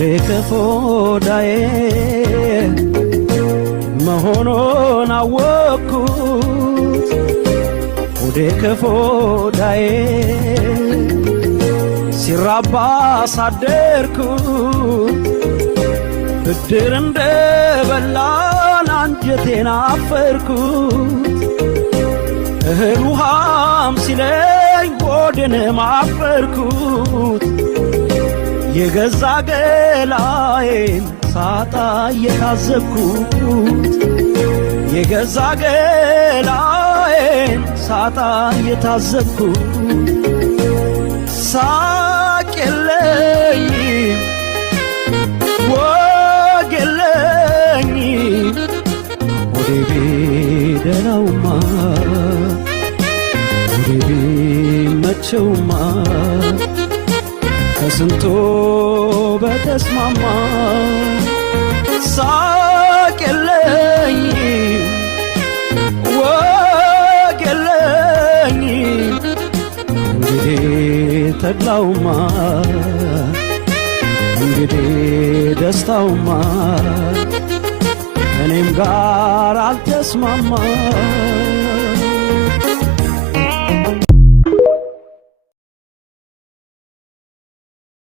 ሆዴ ከፎዳዬ መሆኑን አወቅኩት ሆዴ ከፎዳዬ ሲራባ ሳደርኩት ብድር እንደበላን አንጀቴን አፈርኩት እህል ውሃም ሲለኝ ሆዴን ማፈርኩት የገዛ ገላዬን ሳጣ እየታዘብኩት የገዛ ገላዬን ሳጣ እየታዘብኩት ሳቅ የለኝም ወግ የለኝም ሆዴ ቢደላውማ ሆዴ ቢመቸውማ ከስንቱ በተስማማ ሳቅ የለኝም ወግ የለኝም እንግዲህ ተድላውማ እንግዲህ ደስታውማ እኔም ጋር አልተስማማ